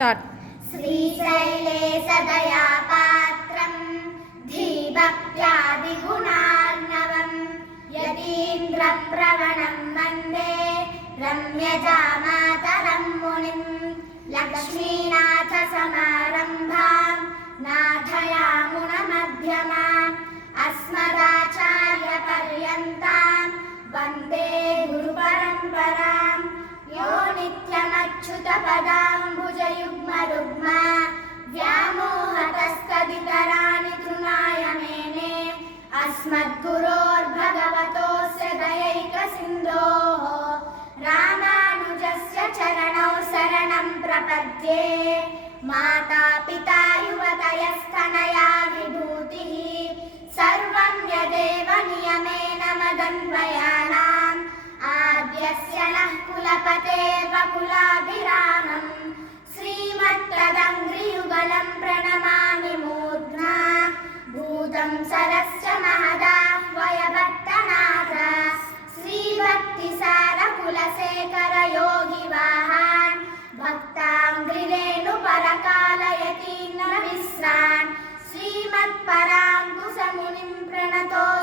Start. श्रीशैले सदया पात्रं धीभक्त्यादिगुणार्णवं यतीन्द्रप्रवणं वन्दे रम्यजामातरं मुनिं लक्ष्मीनाथसमारम्भां नाथयामुनमध्यमाम् अस्मदाचार्यपर्यन्तां वन्दे गुरुपरम्पराम् यो नित्यमच्युतपदाम्बुजयुग्मरुग्मा व्यामोहतस्तदितराणि तृणाय मेने अस्मद्गुरोर्भगवतोऽस्य दयैकसिन्धोः रामानुजस्य चरणौ शरणं प्रपद्ये। माता पिता युवतयस्तनया विभूतिः सर्वं यदेव नियमेन मदन्वयानाम् आद्यस्य नः कुलपतेर्वकुलाभिरामं श्रीमत्तदङ्घ्रियुगलं प्रणमामि मूर्ध्ना भूतं सरस्य महदाह्वय भट्टनाथ श्रीभक्तिसारकुलशेखर योगिवाहान् भक्ताङ्घ्रिरेणुपरकालयतीन्द्रविश्रान् श्रीमत्पराङ्कुशमुनिं प्रणतोऽस्मि